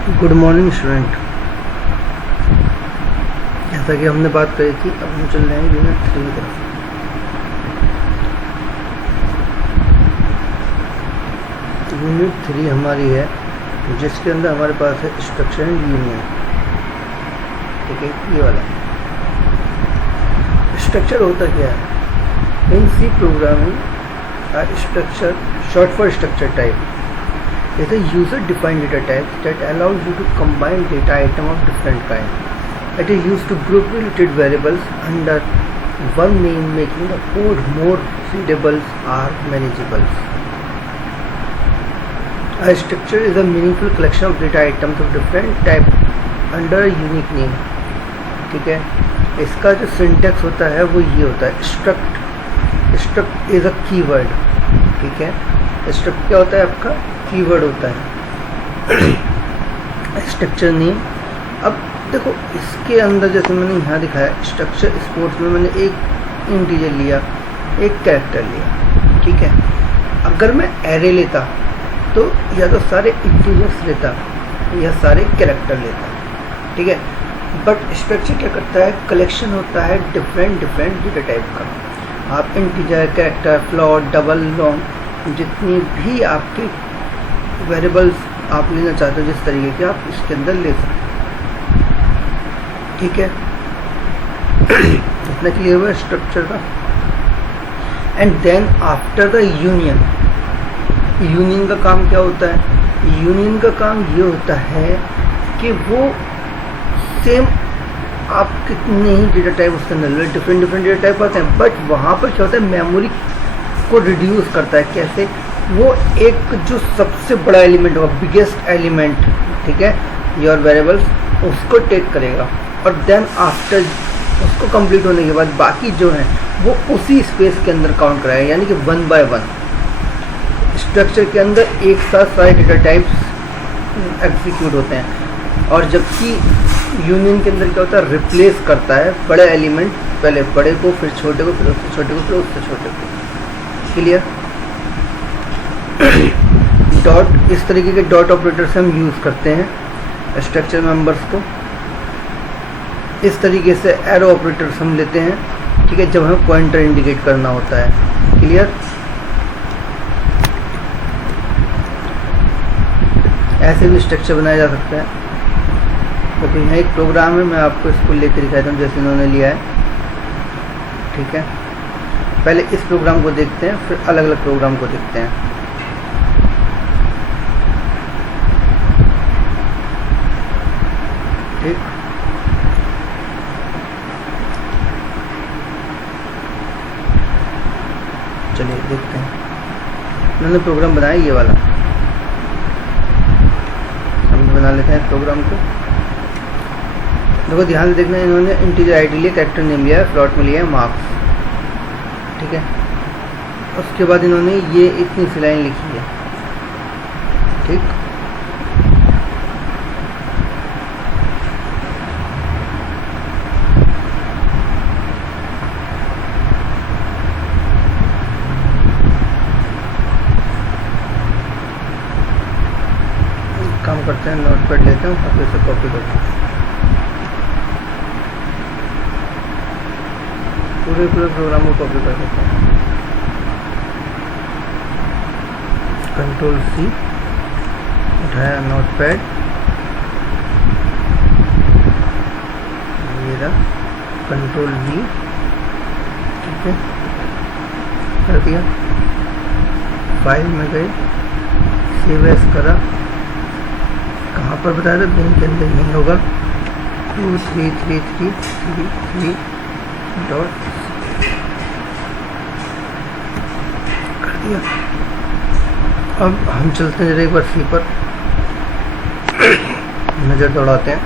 Good morning student. जैसा कि हमने बात करी थी, अब हम चल रहे हैं यूनिट 3 की तरफ। यूनिट 3 हमारी है जिसके अंदर हमारे पास है स्ट्रक्चर एंड यूनियन। ठीक है, ये वाला स्ट्रक्चर होता क्या है in C programming. Structure short for structure type is a user-defined data type that allows you to combine data item of different kind. It is used to group related variables under one name, making the code more readable or manageable. A structure is a meaningful collection of data items of different type under a unique name. ठीक है, इसका जो syntax होता है वो ये होता है struct is a keyword। ठीक है, struct क्या होता है आपका कीवर्ड होता है स्ट्रक्चर नेम। अब देखो इसके अंदर जैसे मैंने यहाँ दिखाया स्ट्रक्चर स्पोर्ट्स में मैंने एक इंटीजर लिया, एक कैरेक्टर लिया। ठीक है, अगर मैं एरे लेता तो या तो सारे इंटीजर्स लेता या सारे कैरेक्टर लेता। ठीक है, बट स्ट्रक्चर क्या करता है, कलेक्शन होता है डिफरेंट डेटा टाइप का। आप integer, character, float, double, long, जितनी भी आपके वेरिएबल्स आप लेना चाहते हो जिस तरीके के आप इसके अंदर ले सकते हो। ठीक है, इतना क्लियर हुआ स्ट्रक्चर का। And then after the union का काम क्या होता है, यूनियन का काम ये होता है कि वो सेम आप कितने ही डेटा टाइप उसके अंदर डिफरेंट डेटा टाइप आते हैं, बट वहाँ पर क्या होता है मेमोरी को रिड्यूस करता है। कैसे, वो एक जो सबसे बड़ा एलिमेंट होगा, बिगेस्ट एलिमेंट, ठीक है, योर वेरिएबल्स, उसको टेक करेगा और देन आफ्टर उसको कंप्लीट होने के बाद बाकी जो है वो उसी स्पेस के अंदर काउंट कराएगा, यानी कि 1 by 1 स्ट्रक्चर के अंदर एक साथ सारे डेटा टाइप्स एग्जीक्यूट होते हैं। और जबकि यूनियन के अंदर क्या होता है, रिप्लेस करता है बड़े एलिमेंट, पहले बड़े को, फिर छोटे को, फिर उससे छोटे को, फिर उससे छोटे को। क्लियर? डॉट, इस तरीके के डॉट ऑपरेटर से हम यूज़ करते हैं स्ट्रक्चर मेंबर्स को। इस तरीके से एरो ऑपरेटर्स हम लेते हैं, ठीक है, जब हमें पॉइंटर इंडिकेट करना होता है। क्लियर? ऐसे भी स्ट्रक्चर बनाया जा सकता है। तो यहाँ एक प्रोग्राम है, मैं आपको इसको लेकर दिखाता हूँ जैसे इन्होंने लिया है। ठीक है, पहले इस प्रोग्राम को देखते हैं, फिर अलग अलग प्रोग्राम को देखते हैं। ठीक, चलिए देखते हैं। मैंने प्रोग्राम बनाया ये वाला, हम बना लेते हैं प्रोग्राम को। देखो ध्यान से देखना, इन्होंने इंटीजर आईडी लिया, कैरेक्टर नेम लिया है, फ्लॉट में लिया है मार्क्स। ठीक है, उसके बाद इन्होंने ये इतनी सी लाइन लिखी है। ठीक, काम करते हैं, नोटपैड लेते हैं और फिर से कॉपी करते हैं। पूरे प्रोग्राम को कॉपी कर देते हैं। Ctrl+C, उठाया नोटपैड, ये रहा, Ctrl+V, ठीक है, कर दिया। फाइल में गए, सेव एज करा, कहाँ पर बताया था, बिन के अंदर नहीं होगा, 233333 डॉट कर दिया। अब हम चलते हैं एक बार सी पर नज़र दौड़ाते हैं।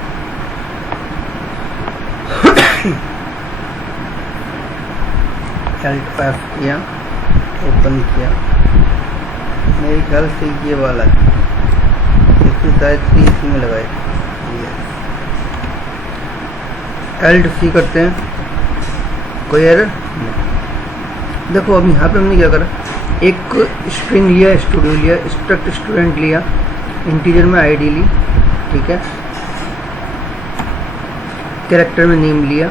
Alt F किया, ओपन किया, मेरे ख्याल से ये वाला है, इसकी शायद 3 में लगाए। Alt+C करते हैं, कोई एरर नहीं। देखो अब यहाँ पे हमने क्या करा, एक स्ट्रिंग लिया, स्टूडियो लिया, स्ट्रक्ट स्टूडेंट लिया, इंटीजर में आईडी ली, ठीक है। कैरेक्टर में नेम लिया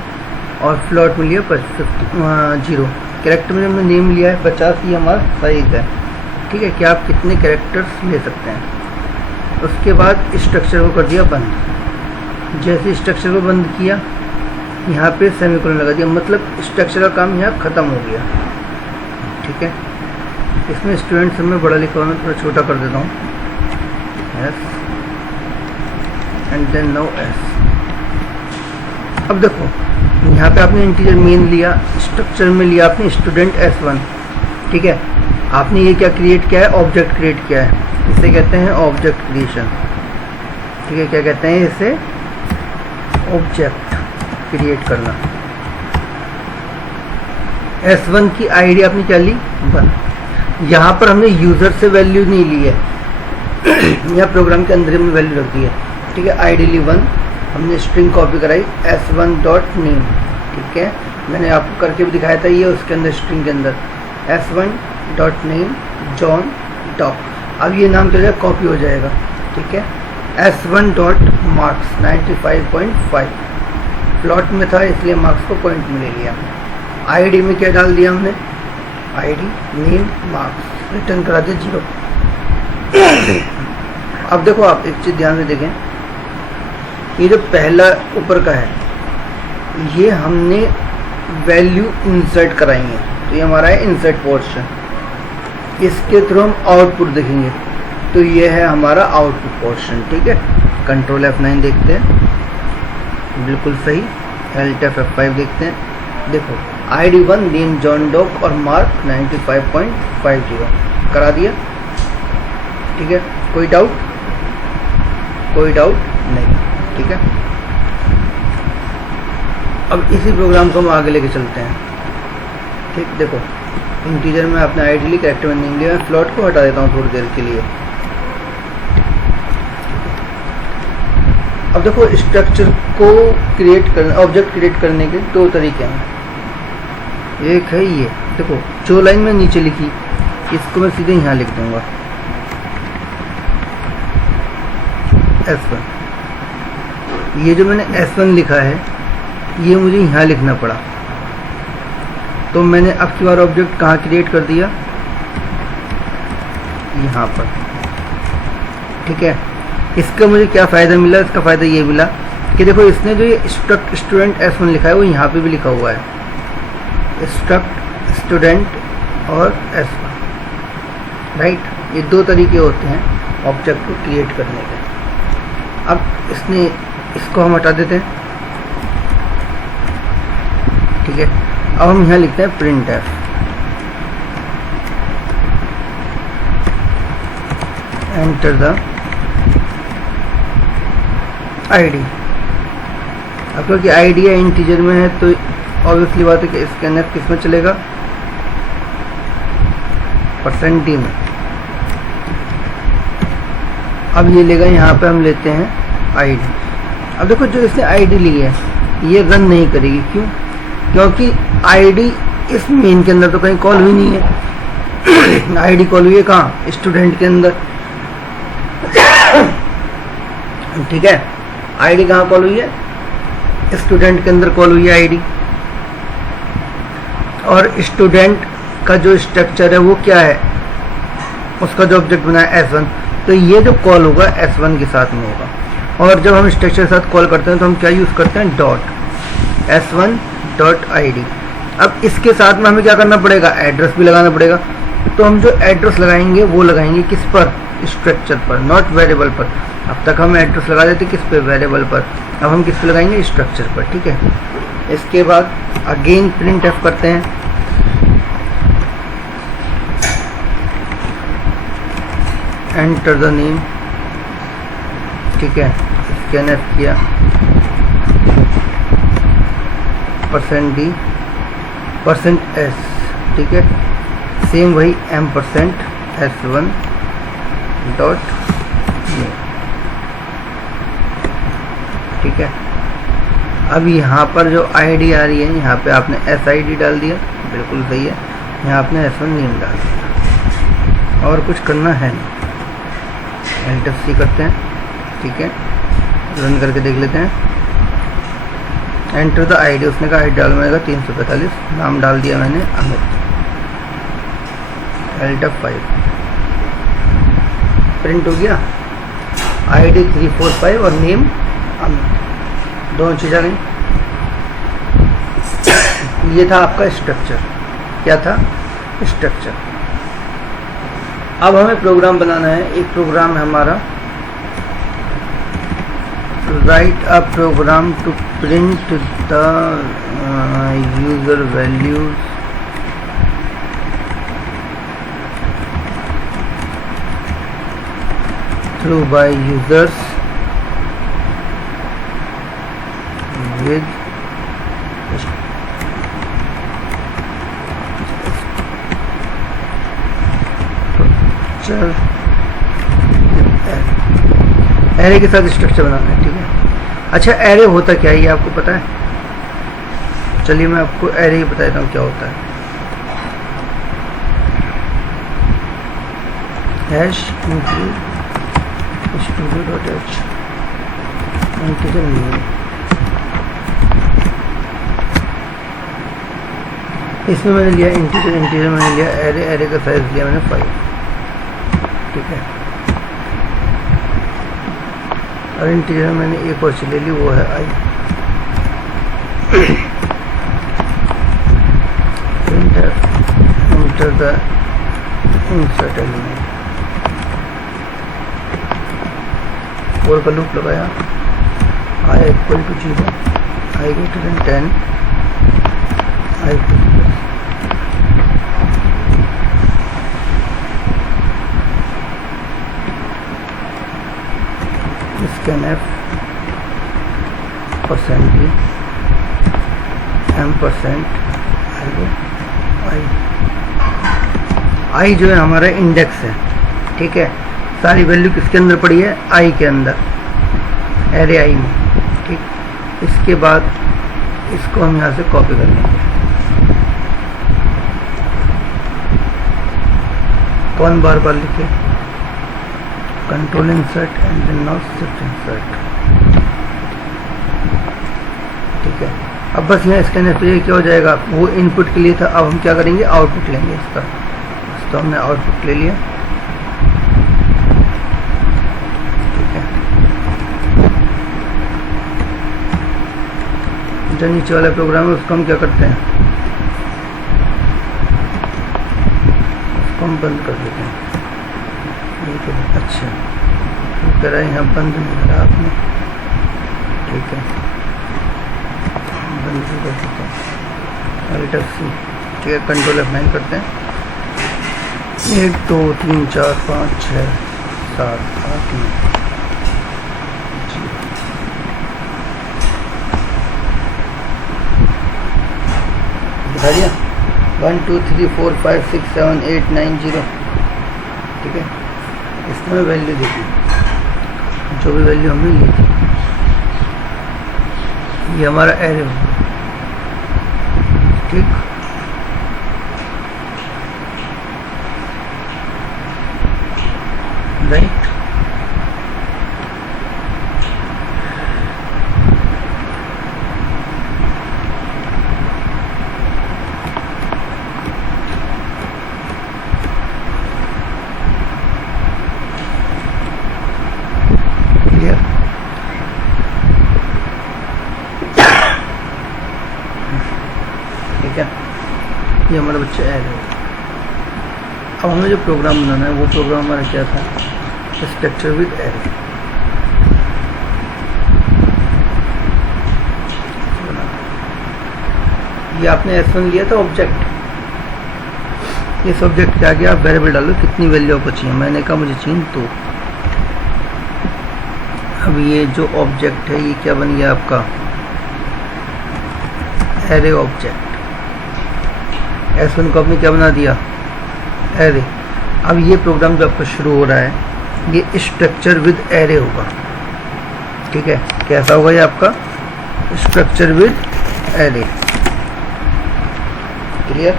और फ्लोट में लिया 0। कैरेक्टर में हमने नेम लिया है 50, ये हमारा साइज है, ठीक है, कि आप कितने कैरेक्टर्स ले सकते हैं। उसके बाद स्ट्रक्चर को कर दिया बंद। जैसे स्ट्रक्चर को बंद किया, यहाँ पे सेमीकोलन लगा दिया, मतलब स्ट्रक्चर का काम यहाँ ख़त्म हो गया, ठीक है। इसमें स्टूडेंट सब में बड़ा लिखा हुआ, मैं थोड़ा छोटा कर देता हूँ, S and then no S. अब देखो यहाँ पे आपने इंटीजर मेन लिया, स्ट्रक्चर में लिया आपने स्टूडेंट S1, ठीक है। आपने ये क्या क्रिएट किया है, ऑब्जेक्ट क्रिएट किया है, इसे कहते हैं ऑब्जेक्ट क्रिएशन, ठीक है। क्या कहते हैं इसे, ऑब्जेक्ट क्रिएट करना। S1 की आईडी आपने क्या ली, 1। यहाँ पर हमने यूज़र से वैल्यू नहीं ली है, यहाँ प्रोग्राम के अंदर में वैल्यू रख दी है, ठीक है। आईडी ली 1, हमने स्ट्रिंग कॉपी कराई S1.name, ठीक है। मैंने आपको करके भी दिखाया था ये, उसके अंदर स्ट्रिंग के अंदर S1.name जॉन डॉग। अब ये नाम क्या कॉपी हो जाएगा, ठीक है। S1.marks 95.5 प्लॉट में था, इसलिए मार्क्स को पॉइंट में ले लिया। आईडी में क्या डाल दिया हमने, आईडी नेम मार्क्स, रिटर्न करा दिया 0। अब देखो आप एक चीज़ ध्यान से देखें, ये जो पहला ऊपर का है, ये हमने वैल्यू इंसर्ट कराई है, तो ये हमारा है इंसर्ट पोर्शन। इसके थ्रू हम आउटपुट देखेंगे, तो ये है हमारा आउटपुट पोर्शन, ठीक है। कंट्रोल F9 देखते हैं, बिल्कुल सही। Alt F5 देखते हैं, देखो ID 1 नेम जॉन डॉग और मार्क 95.50 करा दिया, ठीक है। कोई डाउट, कोई डाउट नहीं, ठीक है। अब इसी प्रोग्राम को हम आगे लेके चलते हैं, ठीक। देखो इंटीजर में आपने आईडी ली, कैरेक्टर में नेम लिया, मैं फ्लोट को हटा देता हूँ थोड़ी देर के लिए। अब देखो स्ट्रक्चर को क्रिएट करना, ऑब्जेक्ट क्रिएट करने के 2 तरीके हैं। एक है ये, देखो जो लाइन में नीचे लिखी, इसको मैं सीधे यहाँ लिख दूंगा S1। ये जो मैंने S1 लिखा है, ये मुझे यहाँ लिखना पड़ा, तो मैंने अब की बार ऑब्जेक्ट कहाँ क्रिएट कर दिया, यहाँ पर, ठीक है। इसका मुझे क्या फ़ायदा मिला, इसका फ़ायदा ये मिला कि देखो इसने जो ये स्टूडेंट S1 लिखा है, वो यहाँ पे भी लिखा हुआ है, स्ट्रक्ट स्टूडेंट और S1, राइट। ये 2 तरीके होते हैं ऑब्जेक्ट को क्रिएट करने के। अब इसने इसको हम हटा देते हैं, ठीक है। अब हम यहाँ लिखते हैं printf, एंटर द आईडी। अब क्योंकि आईडी है इंटीजर में है, तो ऑब्वियसली बात है कि स्कैनफ किस में चलेगा, %d में। अब ये लेगा, यहाँ पे हम लेते हैं आईडी। अब देखो जो इसने आईडी ली है, ये रन नहीं करेगी, क्यों, क्योंकि आईडी इस मेन के अंदर तो कहीं कॉल हुई नहीं है। आईडी कॉल हुई है कहाँ, स्टूडेंट के अंदर, ठीक है। आईडी कहाँ कॉल हुई है, स्टूडेंट के अंदर कॉल हुई है आईडी। और स्टूडेंट का जो स्ट्रक्चर है वो क्या है, उसका जो ऑब्जेक्ट बना है S1, तो ये जो कॉल होगा S1 के साथ में होगा। और जब हम स्ट्रक्चर के साथ कॉल करते हैं तो हम क्या यूज़ करते हैं, डॉट S1.id। अब इसके साथ में हमें क्या करना पड़ेगा, एड्रेस भी लगाना पड़ेगा। तो हम जो एड्रेस लगाएंगे वो लगाएंगे किस पर, स्ट्रक्चर पर, नॉट वेरिएबल पर। अब तक हम एड्रेस लगा देते किस पे, वेरिएबल पर। अब हम किस पे लगाएंगे, स्ट्रक्चर पर, ठीक है। इसके बाद अगेन printf करते हैं, एंटर द नेम, ठीक है। स्कैनफ किया, %d %s, ठीक है। सेम वही %s1.name, ठीक है। अब यहाँ पर जो आईडी आ रही है, यहाँ पे आपने SID डाल दिया, बिल्कुल सही है। यहाँ आपने S1 नेम डाल दिया, और कुछ करना है नहीं। Alt+C करते हैं, ठीक है। रन करके देख लेते हैं। एंटर द आईडी, उसने कहा आईडी डाल, मैंने 345, नाम डाल दिया मैंने अमित, Alt F5, प्रिंट हो गया। आईडी 345 और नेम अमित, दोनों चीज़ आ गई। ये था आपका स्ट्रक्चर। क्या था? स्ट्रक्चर। अब हमें प्रोग्राम बनाना है। एक प्रोग्राम है हमारा, write a program to print the user values through by users with array के साथ स्ट्रक्चर बनाना है। ठीक है। अच्छा, एरे होता क्या है ये आपको पता है? चलिए मैं आपको एरे ही बता देता हूँ क्या होता है। Hash include studio.h integer name, इसमें मैंने लिया इंटीजर मैंने लिया एरे का साइज लिया मैंने 5। ठीक है। और इंटीजर मैंने एक और चीज ले ली, वो है I. Enter the insert element, और का लूप लगाया, I equal to 0, I greater than 10, I scanf %d %, I जो है हमारा इंडेक्स है। ठीक है। सारी वैल्यू किसके अंदर पड़ी है? आई के अंदर, एरे आई में। ठीक। इसके बाद इसको हम यहाँ से कॉपी कर लेंगे। कौन बार बार लिखे? Control insert and then now shift insert. ठीक है। अब बस यहाँ स्कैनर पे क्या हो जाएगा, वो इनपुट के लिए था, अब हम क्या करेंगे, आउटपुट लेंगे इसका। तो हमने आउटपुट ले लिया। ठीक है। जो नीचे वाला प्रोग्राम है उसको हम क्या करते हैं, उसको हम बंद कर देते हैं। अच्छा, तो कह रहा है यहाँ बंद नहीं करा आपने। ठीक है, बंद भी कर देते हैं। Alt F6। ठीक है, कंट्रोल F9 करते हैं। 1 2 3 4 5 6 7 8 9 दिखा दिया। 1 2 3 4 5 6 7 8 9 0। ठीक है। इसमें वैल्यू देखिए, जो भी वैल्यू हमने ली थी, ये हमारा एरे होगा। ठीक। राइट। ठीक है, ये हमारा बच्चा ऐड है। अब हमें जो प्रोग्राम बनाना है वो प्रोग्राम हमारा क्या था, स्ट्रक्चर विद एरे। ये आपने S1 लिया था ऑब्जेक्ट, इस ऑब्जेक्ट के आगे आप वेरिएबल डालो कितनी वैल्यू आपको चाहिए। मैंने कहा मुझे चाहिए 2। अब ये जो ऑब्जेक्ट है ये क्या बन गया आपका, एरे ऑब्जेक्ट। S1 को आपने क्या बना दिया, एरे। अब ये प्रोग्राम जो आपका शुरू हो रहा है ये स्ट्रक्चर विद एरे होगा। ठीक है, कैसा होगा ये आपका, स्ट्रक्चर विद एरे। क्लियर।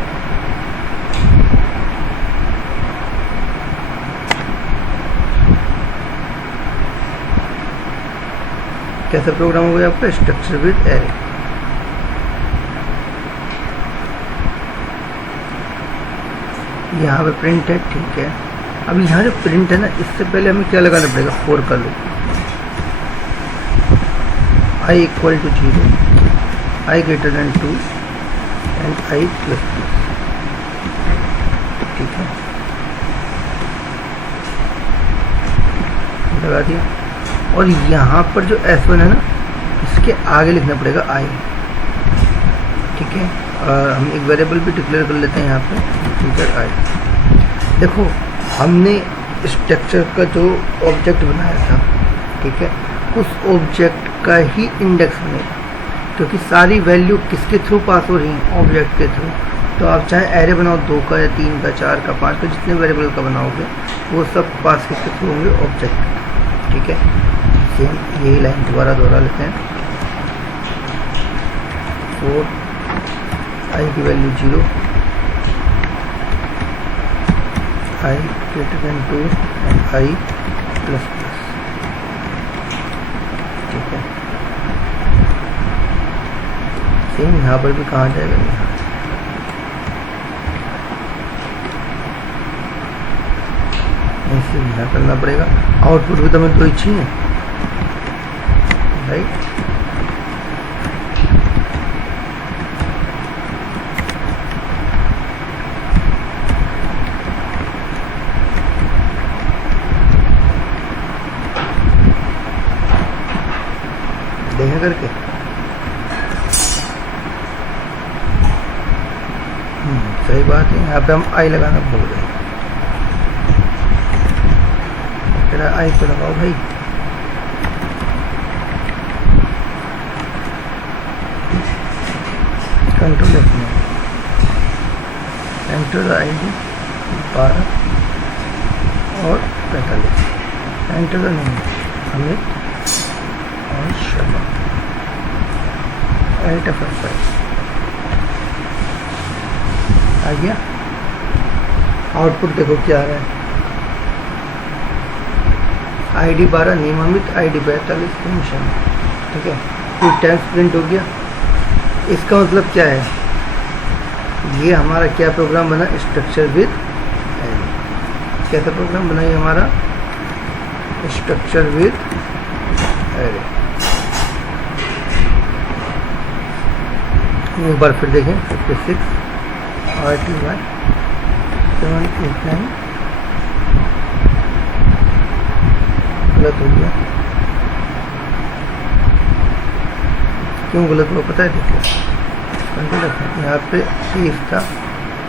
कैसा प्रोग्राम हो गया आपका, स्ट्रक्चर विद एरे। यहाँ पे प्रिंट है, ठीक है। अब यहाँ जो प्रिंट है ना, इससे पहले हमें क्या लगाना पड़ेगा, 4 का loop, i equal to 0, i greater than 2 and i plus plus, ठीक है, लगा दिया। और यहाँ पर जो S1 है ना, इसके आगे लिखना पड़ेगा i, ठीक है। और हम एक वेरिएबल भी डिक्लेयर कर लेते हैं यहाँ पे, इंटीजर i। देखो हमने स्ट्रक्चर का जो ऑब्जेक्ट बनाया था, ठीक है, उस ऑब्जेक्ट का ही इंडेक्स बनेगा, क्योंकि सारी वैल्यू किसके थ्रू पास हो रही हैं, ऑब्जेक्ट के थ्रू। तो आप चाहे एरे बनाओ 2 का या 3 का, 4 का, 5 का, जितने वेरिएबल का बनाओगे वो सब पास किसके थ्रू होंगे, ऑब्जेक्ट, ठीक है। सेम यही लाइन दोबारा लेते हैं। 4 i की value 0, i greater than 2 and i plus plus, ठीक है। सेम यहाँ पर भी कहाँ जाएगा, यहाँ ऐसे यहाँ करना पड़ेगा। आउटपुट भी तो हमें 2 ही चाहिए, राइट। देखें करके, सही बात है। यहाँ पे हम आई लगाना भूल गए, तेरा आई तो लगाओ भाई। कंट्रोल F, एंटर ID 12 और 45, एंटर नहीं, अमित और शर्मा, Alt F5 आ गया। आउटपुट देखो क्या आ रहा है, ID 12 नियमित, ID 42 फंक्शन, ठीक है। 2 टाइम्स प्रिंट हो गया। इसका मतलब क्या है, ये हमारा क्या प्रोग्राम बना, स्ट्रक्चर विद एरे। कैसा प्रोग्राम बना ये हमारा, स्ट्रक्चर विद एरे। एक बार फिर देखें, 56 RTY 789 गलत हो गया। क्यों गलत हुआ पता है, देखिए कंट्रोल रखें, यहाँ पे 30 था,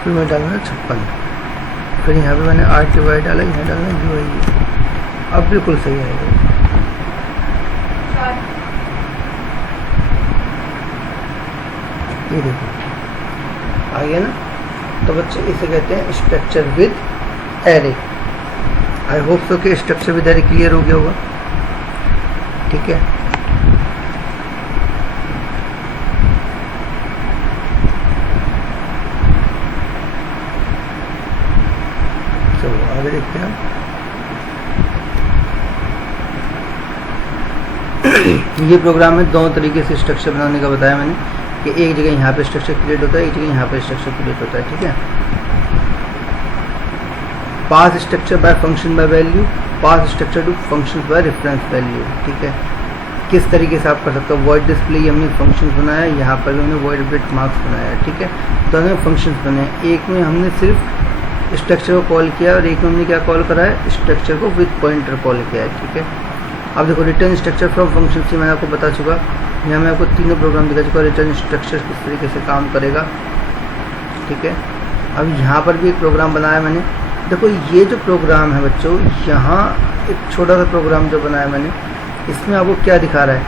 फिर मैं डालना 56, फिर यहाँ पे मैंने RTY डाला, यहाँ डालना UI। अब बिल्कुल सही आएगा। ये देखो आ गया ना। तो बच्चे इसे कहते हैं structure with array. I hope so कि स्ट्रक्चर विद एरे क्लियर हो गया होगा, ठीक है। चलो आगे देखते हैं। ये प्रोग्राम में 2 तरीके से स्ट्रक्चर बनाने का बताया मैंने, कि एक जगह यहाँ पे स्ट्रक्चर क्रिएट होता है, एक जगह यहाँ पे स्ट्रक्चर क्रिएट होता है, ठीक है। Pass structure by function by value, pass structure to function by reference value, ठीक है। किस तरीके से आप कर सकते हो, वॉइड डिस्प्ले हमने फंक्शन बनाया, यहाँ पर भी हमने वॉइड बिट मार्क्स बनाया, ठीक है। तो हमने फंक्शन बनाए, एक में हमने सिर्फ स्ट्रक्चर को कॉल किया और एक में हमने क्या कॉल करा है, स्ट्रक्चर को विद पॉइंटर कॉल किया है, ठीक है। अब देखो रिटर्न स्ट्रक्चर फ्रॉम फंक्शन से मैंने आपको बता चुका, यहाँ मैं आपको तीनों प्रोग्राम दिखा चुका, रिटर्न स्ट्रक्चर किस तरीके से काम करेगा, ठीक है। अब यहाँ पर भी एक प्रोग्राम बनाया मैंने। देखो ये जो प्रोग्राम है बच्चों, यहाँ एक छोटा सा प्रोग्राम जो बनाया मैंने, इसमें आपको क्या दिखा रहा है,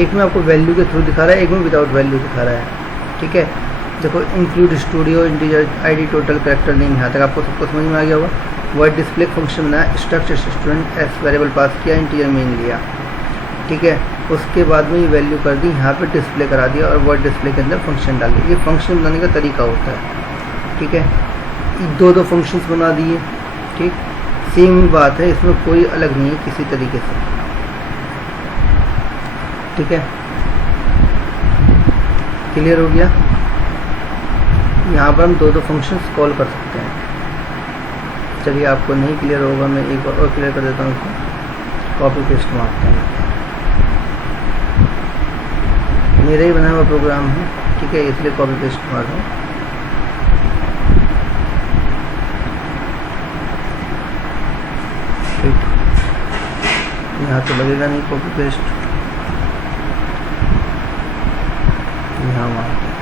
एक में आपको वैल्यू के थ्रू दिखा रहा है, एक में विदाउट वैल्यू दिखा रहा है, ठीक है। देखो include studio, integer ID, total, character name, यहाँ तक आपको सबको समझ में आ गया होगा। वॉइड डिस्प्ले फंक्शन बनाया, स्ट्रक्चर स्टूडेंट एस वेरिएबल पास किया, इंटीजर मेन लिया, ठीक है। उसके बाद में ये वैल्यू कर दी, यहाँ पे डिस्प्ले करा दिया और वॉइड डिस्प्ले के अंदर फंक्शन डाल दिया। ये फंक्शन बनाने का तरीका होता है, ठीक है। 2 फंक्शंस बना दिए, ठीक, सेम बात है, इसमें कोई अलग नहीं है किसी तरीके से। ठीक है, क्लियर हो गया। यहाँ पर हम दो फंक्शंस कॉल कर सकते हैं। चलिए आपको नहीं क्लियर होगा, मैं एक बार और क्लियर कर देता हूँ इसको। कॉपी पेस्ट मारते हैं, मेरा ही बनाया हुआ प्रोग्राम है, ठीक है, इसलिए कॉपी पेस्ट मार रहा हूँ। ठीक, यहाँ तो लगेगा नहीं कॉपी पेस्ट, यहाँ मारते हैं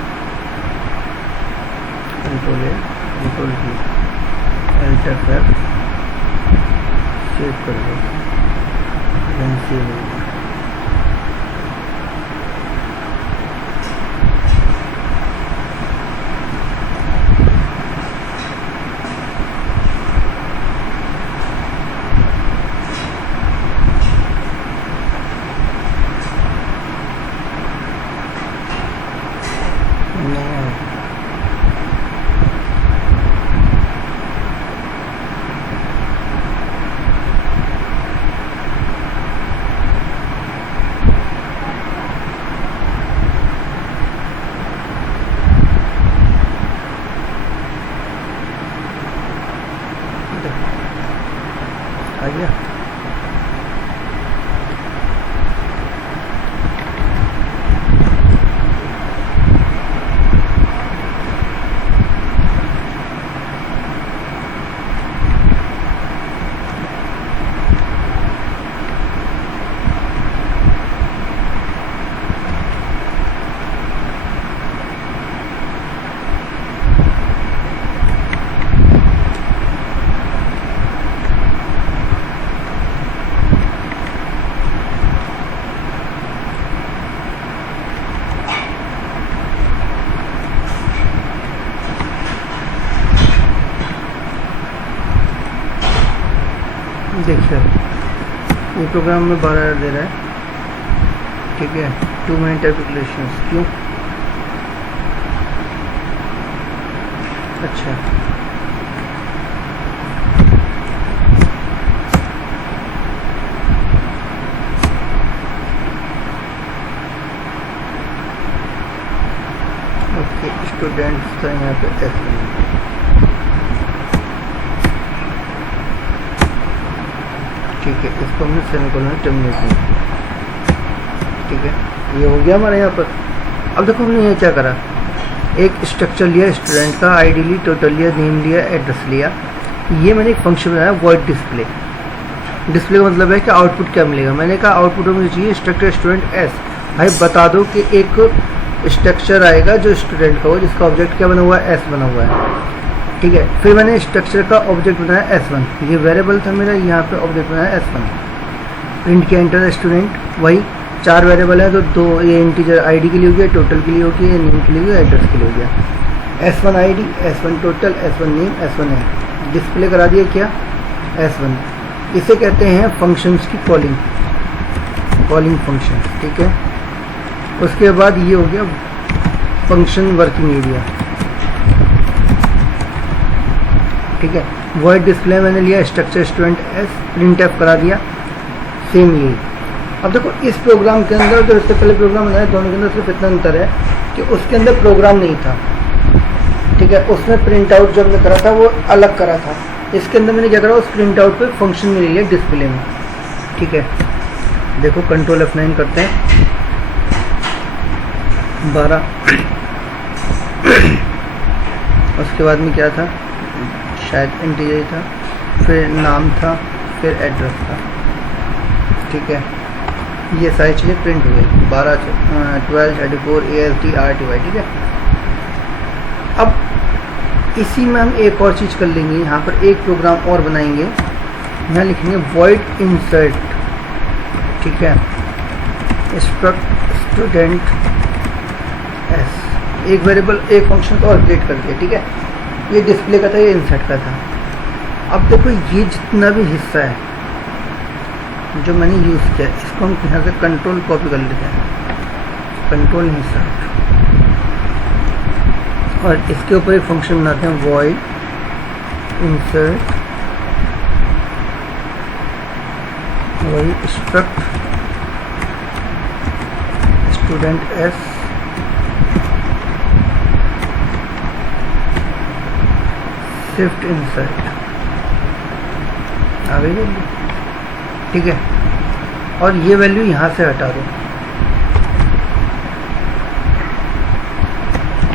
control A control B enter कर सेव कर दो, सेव हो गया। आ गया। देखिए ये प्रोग्राम में 12 दे रहा है, ठीक है, 2 मिनट एप्लीकेशन। क्यों? अच्छा, ओके, स्टूडेंट्स का यहाँ पे ऐसे ठीक है, इसको हमने सेमीकोलन टर्मिनेट नहीं किया, ठीक है, ये हो गया हमारे यहाँ पर। अब देखो हमने यहाँ क्या करा, एक स्ट्रक्चर लिया स्टूडेंट का, आईडी ली, टोटल लिया, नेम लिया, एड्रेस लिया। ये मैंने एक फंक्शन बनाया वॉइड डिस्प्ले। डिस्प्ले का मतलब है कि आउटपुट क्या मिलेगा। मैंने कहा आउटपुट में मुझे चाहिए स्ट्रक्चर स्टूडेंट एस। भाई बता दो कि एक स्ट्रक्चर आएगा जो स्टूडेंट का हो, जिसका ऑब्जेक्ट क्या बना हुआ है, एस बना हुआ है, ठीक है। फिर मैंने स्ट्रक्चर का ऑब्जेक्ट बनाया S1, ये वेरिएबल था मेरा, यहाँ पे ऑब्जेक्ट बनाया S1। प्रिंट किया इंटर स्टूडेंट, वही 4 वेरिएबल है तो 2 ये इंटीजर आईडी के लिए हो गया, टोटल के लिए हो गया, नेम के लिए हो गया, एड्रेस के लिए हो गया। S1 ID, S1 total, S1 name, S1 है। डिस्प्ले करा दिया क्या, S1। इसे कहते हैं फंक्शंस की कॉलिंग फंक्शन, ठीक है। उसके बाद ये हो गया फंक्शन वर्किंग एरिया, ठीक है। वॉइड डिस्प्ले मैंने लिया structure student S, print F करा दिया, सेम यही। अब देखो इस प्रोग्राम के अंदर जो इससे पहले प्रोग्राम बनाया, दोनों के अंदर सिर्फ इतना अंतर है कि उसके अंदर प्रोग्राम नहीं था, ठीक है। उसमें प्रिंट आउट जो हमने करा था वो अलग करा था। इसके अंदर मैंने क्या करा, उस प्रिंट आउट पे फंक्शन मिल लिया डिस्प्ले में, ठीक है। देखो कंट्रोल F9 करते हैं, 12 उसके बाद में क्या था, शायद इंटीजर था, फिर नाम था, फिर एड्रेस था, ठीक है। ये सारी चीज़ें प्रिंट हुई 12, 12, 34 ASD RTY, ठीक है। अब इसी में हम एक और चीज़ कर लेंगे, यहाँ पर एक प्रोग्राम और बनाएंगे। यहाँ लिखेंगे void insert, ठीक है, struct student s। एक वेरिएबल एक फंक्शन को और क्रिएट कर दिया, ठीक है। ये डिस्प्ले का था, ये इंसर्ट का था। अब देखो ये जितना भी हिस्सा है जो मैंने यूज़ किया, इसको हम यहाँ से कंट्रोल कॉपी कर लेते हैं, कंट्रोल इंसर्ट, और इसके ऊपर एक फंक्शन बनाते हैं void insert, वही struct student S shift insert आ गई वैल्यू, ठीक है। और ये वैल्यू यहाँ से हटा दो।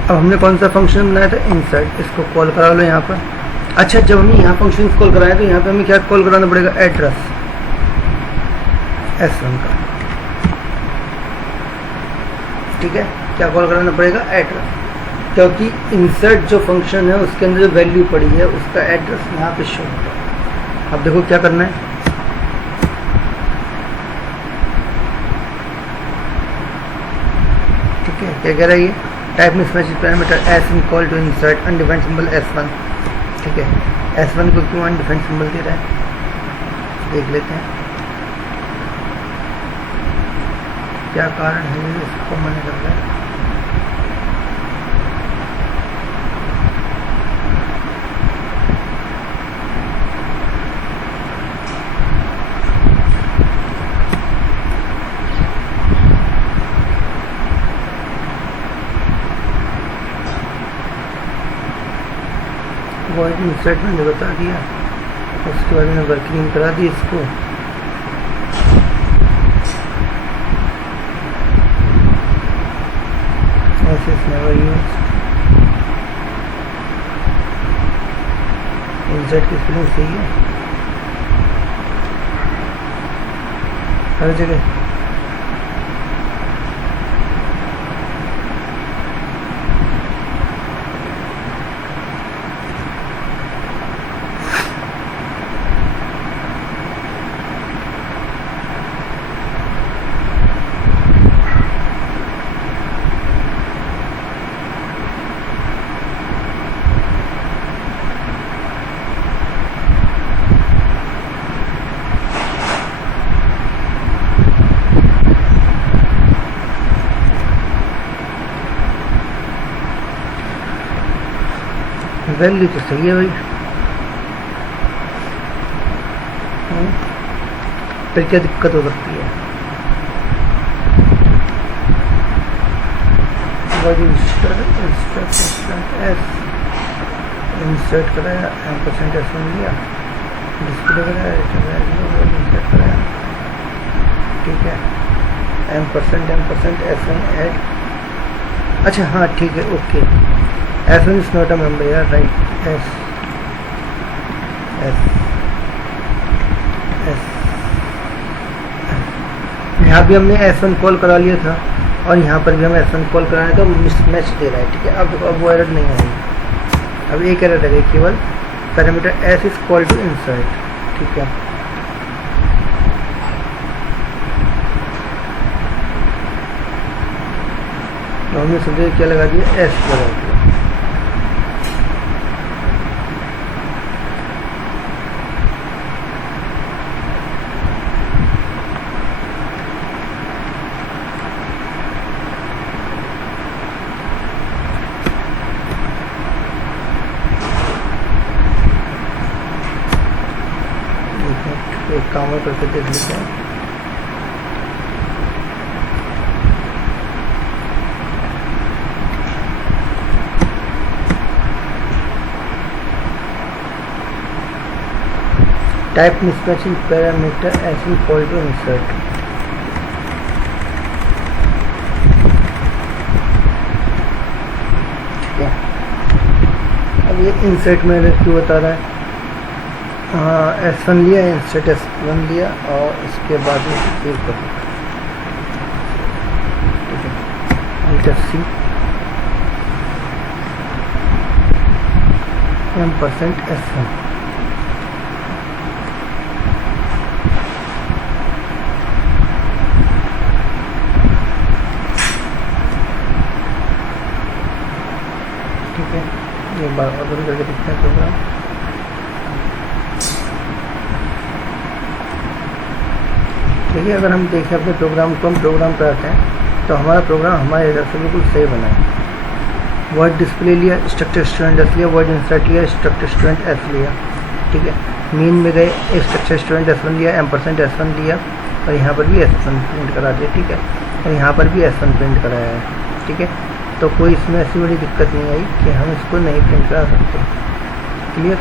अब हमने कौन सा फंक्शन बनाया था, इंसर्ट, इसको कॉल करा लो यहाँ पर। अच्छा, जब हमने यहाँ फंक्शन कॉल कराया तो यहाँ पे हमें क्या कॉल कराना पड़ेगा, एड्रेस S1 का, ठीक है। क्या कॉल कराना पड़ेगा, एड्रेस, क्योंकि इंसर्ट जो फंक्शन है उसके अंदर जो वैल्यू पड़ी है उसका एड्रेस यहाँ पे शो होगा। अब देखो क्या करना है, ठीक है। क्या कह रहा है ये, type mismatch parameter S1 call to insert undefined symbol S1, ठीक है। S1 को क्यों अनडिफाइंड सिंबल दे रहा है, देख लेते हैं क्या कारण है इसको मैंने कर रहा है। वॉइड इंसर्ट मैंने बता दिया, उसके बाद मैंने वर्किंग करा दी इसको। इंसर्ट की स्पेलिंग सही है हर जगह। वैल्यू तो सही है भाई, फिर क्या दिक्कत हो सकती है। इंसर्ट कराया, एम्परसेंट S1 लिया, डिस्प्ले कराया, इंसर्ट कराया, ठीक है। एम्परसेंट S1 ऐड, अच्छा हाँ ठीक है, okay. S1 is not a member, yeah, right? S यहाँ भी हमने S1 कॉल करा लिया था और यहाँ पर भी हमें S1 कॉल कराना तो मिसमैच दे रहा है, ठीक है। अब देखो, अब वो एरर नहीं आएगी, अब एक एरर रहेगी, केवल parameter S is call to insert, ठीक है। तो हमने समझे क्या लगा दिया, S लगा दिया। एक काम और करके देख लेते हैं। Type mismatching parameter S1 equal to insert, ठीक है। अब ये इंसर्ट में क्यों बता रहा है, S1 लिया, इंसर्ट S1 लिया और इसके बाद में सेव कर दिया, ठीक है। Alt+C एम्परसेंट S1, ठीक है। एक बार और करके देखते हैं प्रोग्राम। देखिए, अगर हम देखें अपने प्रोग्राम को, हम प्रोग्राम पे आते हैं तो हमारा प्रोग्राम हमारे हिसाब से बिल्कुल सही बना है। वर्ड डिस्प्ले लिया, स्ट्रक्चर स्टूडेंट S लिया, वर्ड इंसर्ट लिया, स्ट्रक्चर स्टूडेंट S लिया, ठीक है। मीन में गए, स्ट्रक्चर स्टूडेंट S1 लिया, एम्परसेंट S1 लिया और यहाँ पर भी S1 प्रिंट करा दिया, ठीक है। और यहाँ पर भी S1 प्रिंट कराया है, ठीक है। तो कोई इसमें ऐसी बड़ी दिक्कत नहीं आई कि हम इसको नहीं प्रिंट करा सकते। क्लियर,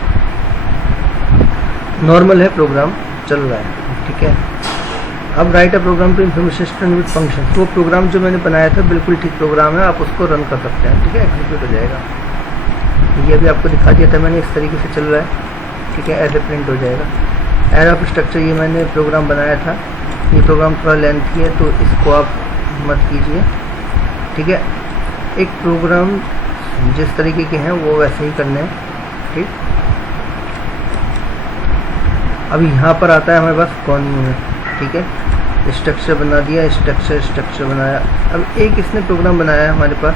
नॉर्मल है, प्रोग्राम चल रहा है, ठीक है। अब write a program to information system with function, वो प्रोग्राम जो मैंने बनाया था बिल्कुल ठीक प्रोग्राम है, आप उसको रन कर सकते हैं, ठीक है, एग्जीक्यूट हो जाएगा। ये भी आपको दिखा दिया था मैंने, इस तरीके से चल रहा है, ठीक है, एज ए प्रिंट हो जाएगा। एज ऑफ स्ट्रक्चर ये मैंने प्रोग्राम बनाया था, ये प्रोग्राम थोड़ा लेंथी है तो इसको आप मत कीजिए, ठीक है। एक प्रोग्राम जिस तरीके के हैं वो वैसे ही करने हैं, ठीक। अब यहाँ पर आता है हमारे पास कॉन्यू में, ठीक है, स्ट्रक्चर बना दिया, स्ट्रक्चर बनाया। अब एक इसने प्रोग्राम बनाया है हमारे पास,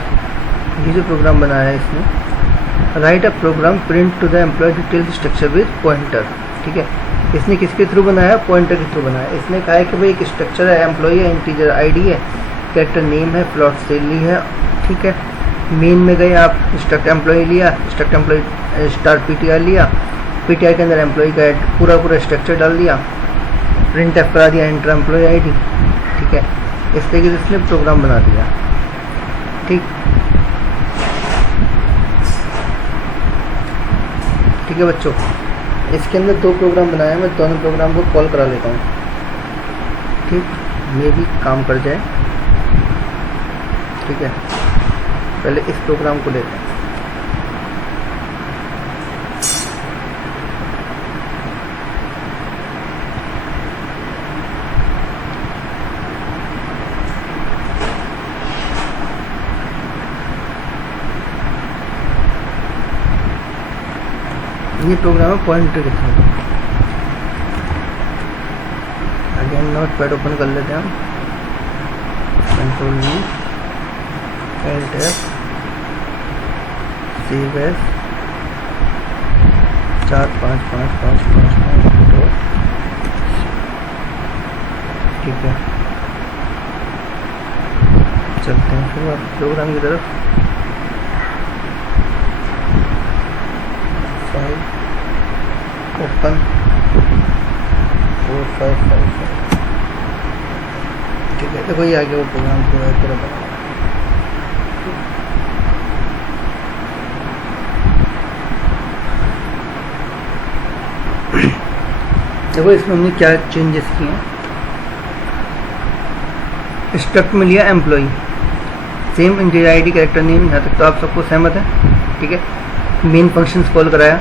ये जो प्रोग्राम बनाया है इसने, write a program print to the employee detail structure with pointer, ठीक है। इसने किसके थ्रू बनाया, पॉइंटर के थ्रू बनाया। इसने कहा है कि भाई एक स्ट्रक्चर है, एम्प्लॉय है, इंटीजर आईडी है, कैरेक्टर नेम है, प्लॉट सैलरी है, ठीक है। मेन में गए आप, स्ट्रक्ट एम्प्लॉय लिया, स्ट्रक्ट एम्प्लॉय स्टार पीटीआर लिया, पीटीआर के अंदर एम्प्लॉय का पूरा स्ट्रक्चर डाल दिया, प्रिंट एफ करा दिया, एंटर एम्प्लॉय आईडी, ठीक है। इस तरीके से इसने प्रोग्राम बना दिया, ठीक है बच्चों। इसके अंदर दो प्रोग्राम बनाए हैं, मैं दोनों प्रोग्राम को कॉल करा लेता हूँ, ठीक, ये भी काम कर जाए, ठीक है। पहले इस प्रोग्राम को लेते हैं, ये प्रोग्राम है पॉइंटर के थ्रू। अगेन नोट पैड ओपन कर लेते हैं हम, control V, Alt F, save as 45555 ठीक है। चलते हैं फिर प्रोग्राम की तरफ। ओपन 4555 ठीक है। देखो ये आ गया वो प्रोग्राम पूरा बना। देखो इसमें हमने क्या चेंजेस किए हैं। स्ट्रक्ट में लिया employee, same integer ID, character name, यहाँ तक तो आप सबको सहमत है, ठीक है। मेन फंक्शंस कॉल कराया।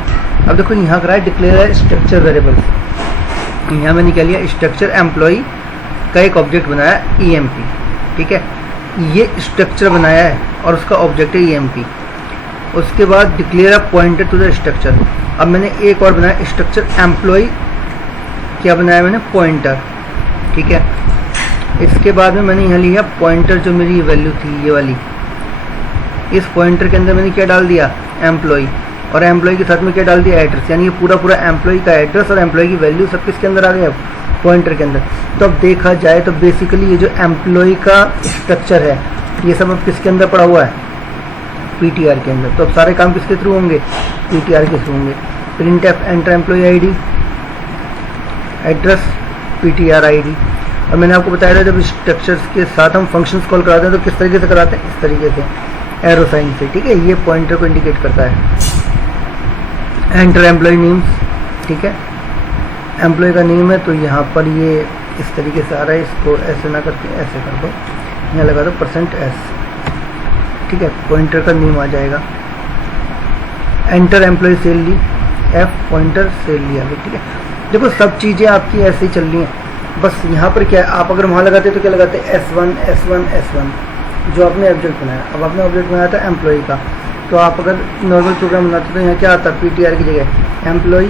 अब देखो यहाँ कराया डिक्लेयर है स्ट्रक्चर वेरिएबल। यहाँ मैंने क्या लिया, स्ट्रक्चर एम्प्लॉय का एक ऑब्जेक्ट बनाया EMP, ठीक है। ये स्ट्रक्चर बनाया है और उसका ऑब्जेक्ट है EMP। उसके बाद declare a pointer to the structure. अब मैंने एक और बनाया स्ट्रक्चर एम्प्लॉय, क्या बनाया मैंने, पॉइंटर, ठीक है। इसके बाद में मैंने यहाँ लिया पॉइंटर, जो मेरी वैल्यू थी ये वाली, इस पॉइंटर के अंदर मैंने क्या डाल दिया, एम्प्लॉय, और एम्प्लॉय के साथ में क्या डाल दिया, एड्रेस। यानी ये पूरा एम्प्लॉय का एड्रेस और एम्प्लॉय की वैल्यू सब किसके अंदर आ गया, पॉइंटर के अंदर। तो अब देखा जाए तो बेसिकली ये जो एम्प्लॉय का स्ट्रक्चर है ये सब अब किसके अंदर पड़ा हुआ है, PTR के अंदर। तो अब सारे काम किसके थ्रू होंगे, PTR के थ्रू होंगे। Print f enter employ ID, address, PTR ID. और मैंने आपको बताया था जब स्ट्रक्चर्स के साथ हम फंक्शंस कॉल कराते हैं तो किस तरीके से कराते हैं, इस तरीके से एरो साइन से, ठीक है। ये पॉइंटर को इंडिकेट करता है। एंटर एम्प्लॉय नेम्स, ठीक है, एम्प्लॉय का नेम है तो यहाँ पर ये इस तरीके से आ रहा है। इसको ऐसे ना करके ऐसे कर दो, यहाँ लगा दो %S, ठीक है, पॉइंटर का नेम आ जाएगा। Enter employ salary, F pointer salary आ गई, ठीक है। देखो सब चीज़ें आपकी ऐसे ही चल रही हैं। बस यहाँ पर क्या है, आप अगर वहाँ लगाते तो क्या लगाते, S1 जो आपने ऑब्जेक्ट बनाया। अब आपने ऑब्जेक्ट बनाया था एम्प्लॉय का, तो आप अगर नॉर्मल प्रोग्राम बनाते तो यहाँ क्या आता, PTR की जगह एम्प्लॉय।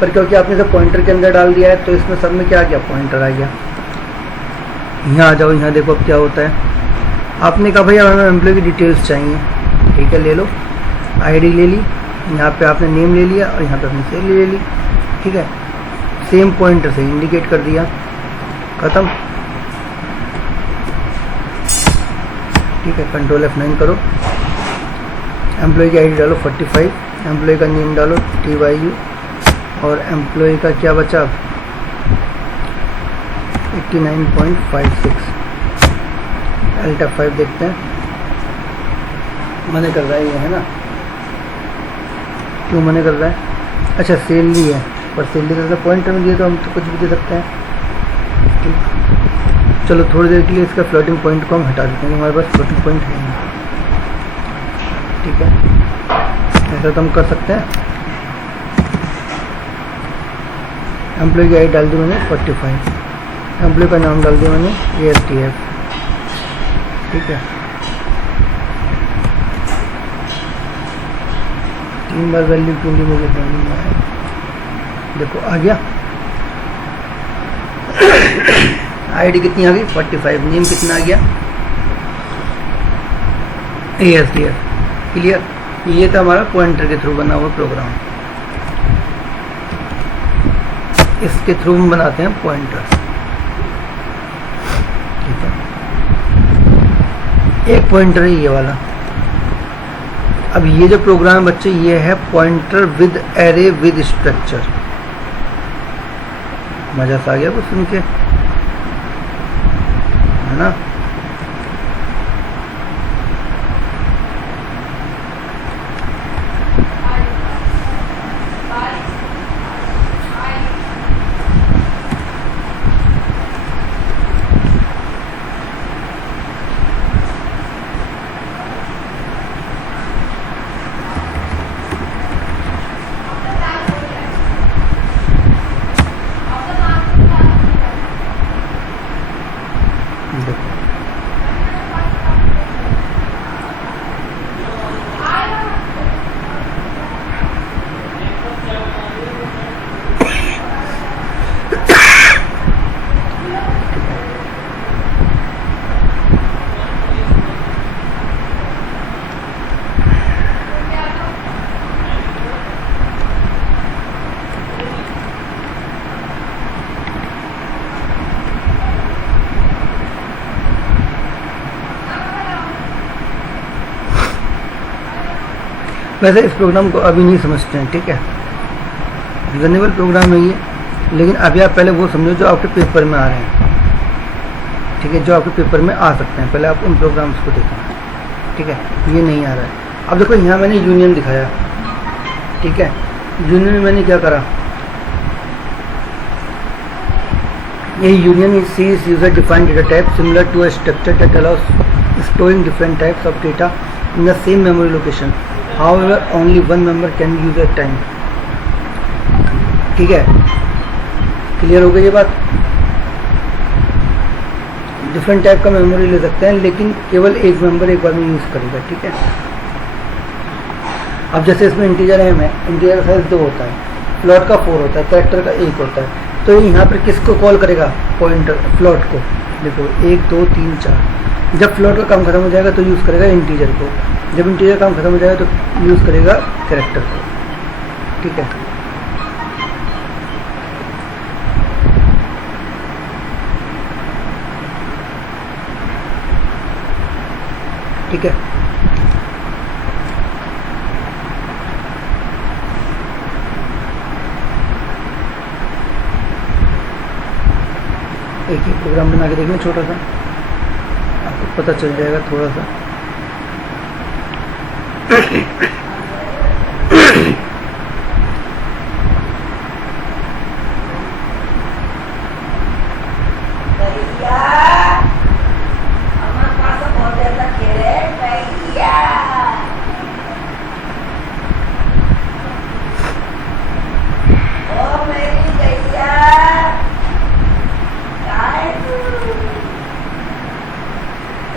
पर क्योंकि आपने तो पॉइंटर के अंदर डाल दिया है तो इसमें सब में क्या आ गया, पॉइंटर आ गया। यहाँ आ जाओ, यहाँ देखो अब क्या होता है। आपने कहा भैया हमें एम्प्लॉय की डिटेल्स चाहिए, ठीक है, ले लो। आईडी ले ली, यहाँ पे आपने नेम ले लिया और यहाँ पे आपने सैलरी ले ली, ठीक है। सेम पॉइंटर से इंडिकेट कर दिया, खत्म, ठीक है। कंट्रोल F9 करो, एम्प्लॉय की आईडी डालो 45, एम्प्लॉय का नेम डालो TYU, और एम्प्लॉय का क्या बचा 89.56, Alt F5 देखते हैं, मना कर रहा है ये, है ना? क्यों मना कर रहा है? अच्छा सैलरी है, पर सैलरी का पॉइंटर में दिया तो हम तो कुछ भी दे सकते हैं। चलो थोड़ी देर के लिए इसका फ्लोटिंग पॉइंट को हम हटा देते हैं, हमारे पास फ्लोटिंग पॉइंट है नहीं। ठीक है, ऐसा तो हम कर सकते हैं। एम्प्लॉय की आई डाल दी मैंने 45, एम्प्लॉय का नाम डाल दिया मैंने ASTF। ठीक है, 3 बार वैल्यू क्यों ली मुझे समझ नहीं आया। देखो आ गया, आईडी कितनी आ गई 45, नेम कितना आ गया ASTF। क्लियर, ये था हमारा पॉइंटर के थ्रू बना हुआ प्रोग्राम। इसके थ्रू हम बनाते हैं पॉइंटर। ठीक है, एक पॉइंटर है ये वाला। अब ये जो प्रोग्राम है बच्चे, ये है pointer with array with structure. मजा सा आ गया कुछ सुन के, है ना? वैसे इस प्रोग्राम को अभी नहीं समझते हैं, ठीक है? रिजनेबल प्रोग्राम है ये, लेकिन अभी आप पहले वो समझो जो आपके पेपर में आ रहे हैं। ठीक है, जो आपके पेपर में आ सकते हैं, पहले आप उन प्रोग्राम्स को देखें। ठीक है, ये नहीं आ रहा है। अब देखो यहाँ मैंने यूनियन दिखाया। ठीक है, यूनियन में मैंने क्या करा, ये union is C is user defined data type similar to a structure that allows storing different types of data in the same memory location. However, only one member can use at time। ठीक है, clear हो गई ये बात? Different type का memory ले सकते हैं, लेकिन केवल एक मेंबर एक बार में यूज़ करेगा। ठीक है, अब जैसे इसमें इंटीजर है, इंटीजर का साइज 2 होता है, फ्लोट का 4 होता है, कैरेक्टर का 1 होता है। तो यहाँ पर किसको कॉल करेगा? पॉइंटर, फ्लोट को। देखो 1 2 3 4, जब फ्लोट का काम खत्म हो जाएगा तो यूज़ करेगा इंटीजर को, जब इंटीजर काम खत्म हो जाएगा तो यूज़ करेगा कैरेक्टर को। ठीक है, ठीक है, एक ही प्रोग्राम बना के देखें छोटा सा, आपको पता चल जाएगा थोड़ा सा।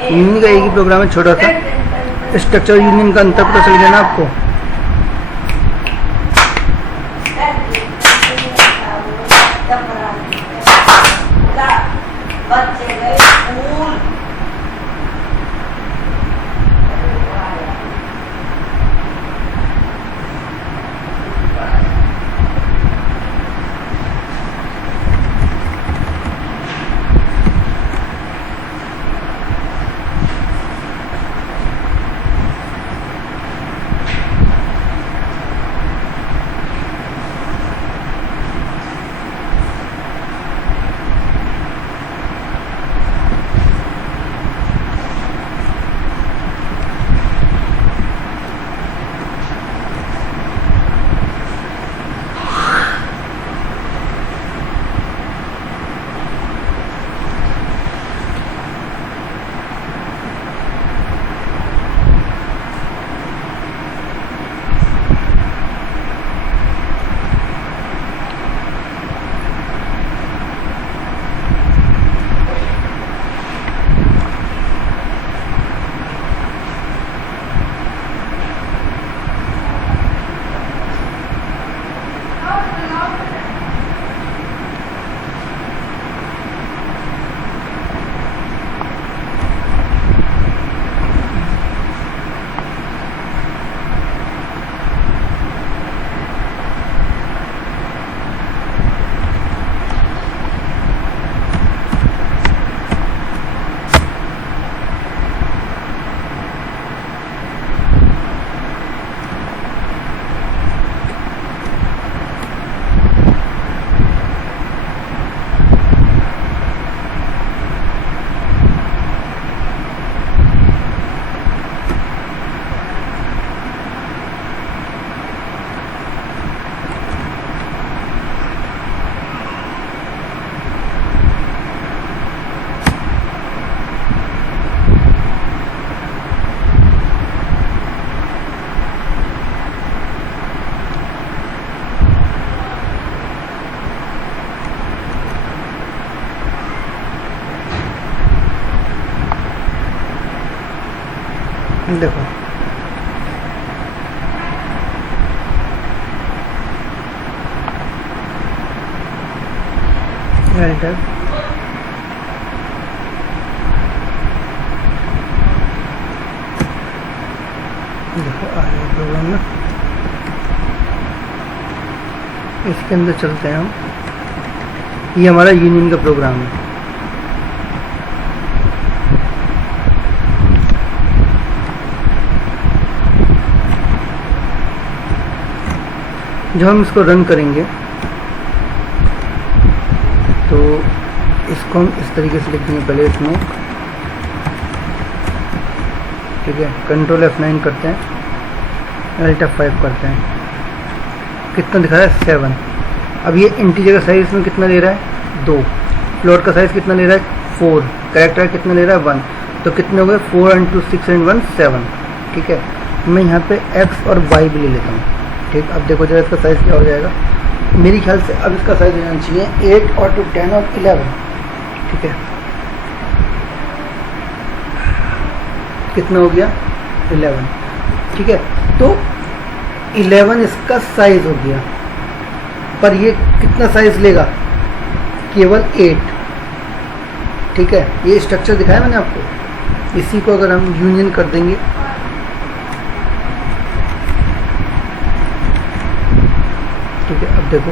यूनियन का एक ही प्रोग्राम है छोटा सा, स्ट्रक्चर यूनियन का अंतर पता चल गया ना आपको? देखो एल्टर, देखो आ गया प्रोग्राम में। इसके अंदर चलते हैं हम, ये हमारा यूनियन का प्रोग्राम है। जब हम इसको रन करेंगे तो इसको हम इस तरीके से लिख देंगे पहले इसमें, ठीक है। कंट्रोल F9 करते हैं, Alt F5 करते हैं, कितना दिखा रहा है 7। अब ये इंटीजर का साइज इसमें कितना ले रहा है 2, फ्लोट का साइज कितना ले रहा है 4, कैरेक्टर कितना ले रहा है 1, तो कितने हो गए 4 and 2 6 and 1 7, ठीक है। मैं यहाँ पे X और Y भी ले लेता हूँ, ठीक। अब देखो जरा इसका साइज़ क्या हो जाएगा। मेरी ख्याल से अब इसका साइज़ हो जाना चाहिए 8 और 2 10 और 11, ठीक है। कितना हो गया 11, ठीक है। तो 11 इसका साइज़ हो गया, पर ये कितना साइज़ लेगा केवल 8, ठीक है। ये स्ट्रक्चर दिखाया मैंने आपको। इसी को अगर हम यूनियन कर देंगे, ठीक है। अब देखो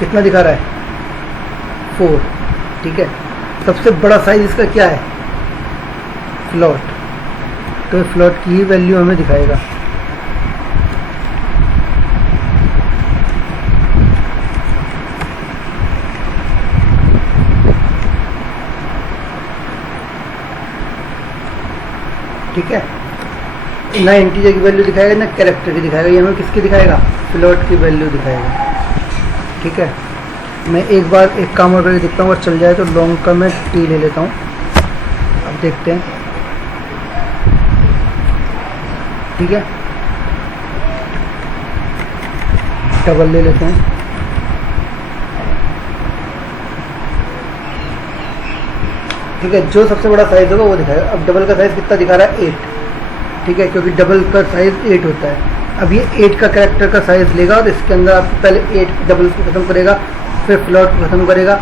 कितना दिखा रहा है 4, ठीक है। सबसे बड़ा साइज इसका क्या है फ्लोट, तो फ्लोट की ही वैल्यू हमें दिखाएगा। ठीक है, ना इंटीजर की वैल्यू दिखाएगा ना कैरेक्टर की दिखाएगा, ये हमें किसकी दिखाएगा फ्लोट की वैल्यू दिखाएगा, ठीक है। मैं एक बार एक काम और करके देखता हूँ, अगर चल जाए तो लॉन्ग का मैं टी ले लेता हूँ। अब देखते हैं, ठीक है। डबल ले लेते हैं, ठीक है। जो सबसे बड़ा साइज होगा वो दिखाएगा। अब डबल का साइज कितना दिखा रहा है 8, ठीक है, क्योंकि डबल का साइज 8 होता है। अब ये 8 का कैरेक्टर का साइज लेगा और इसके अंदर आप पहले 8 डबल्स को खत्म करेगा, फिर फ्लोट को खत्म करेगा,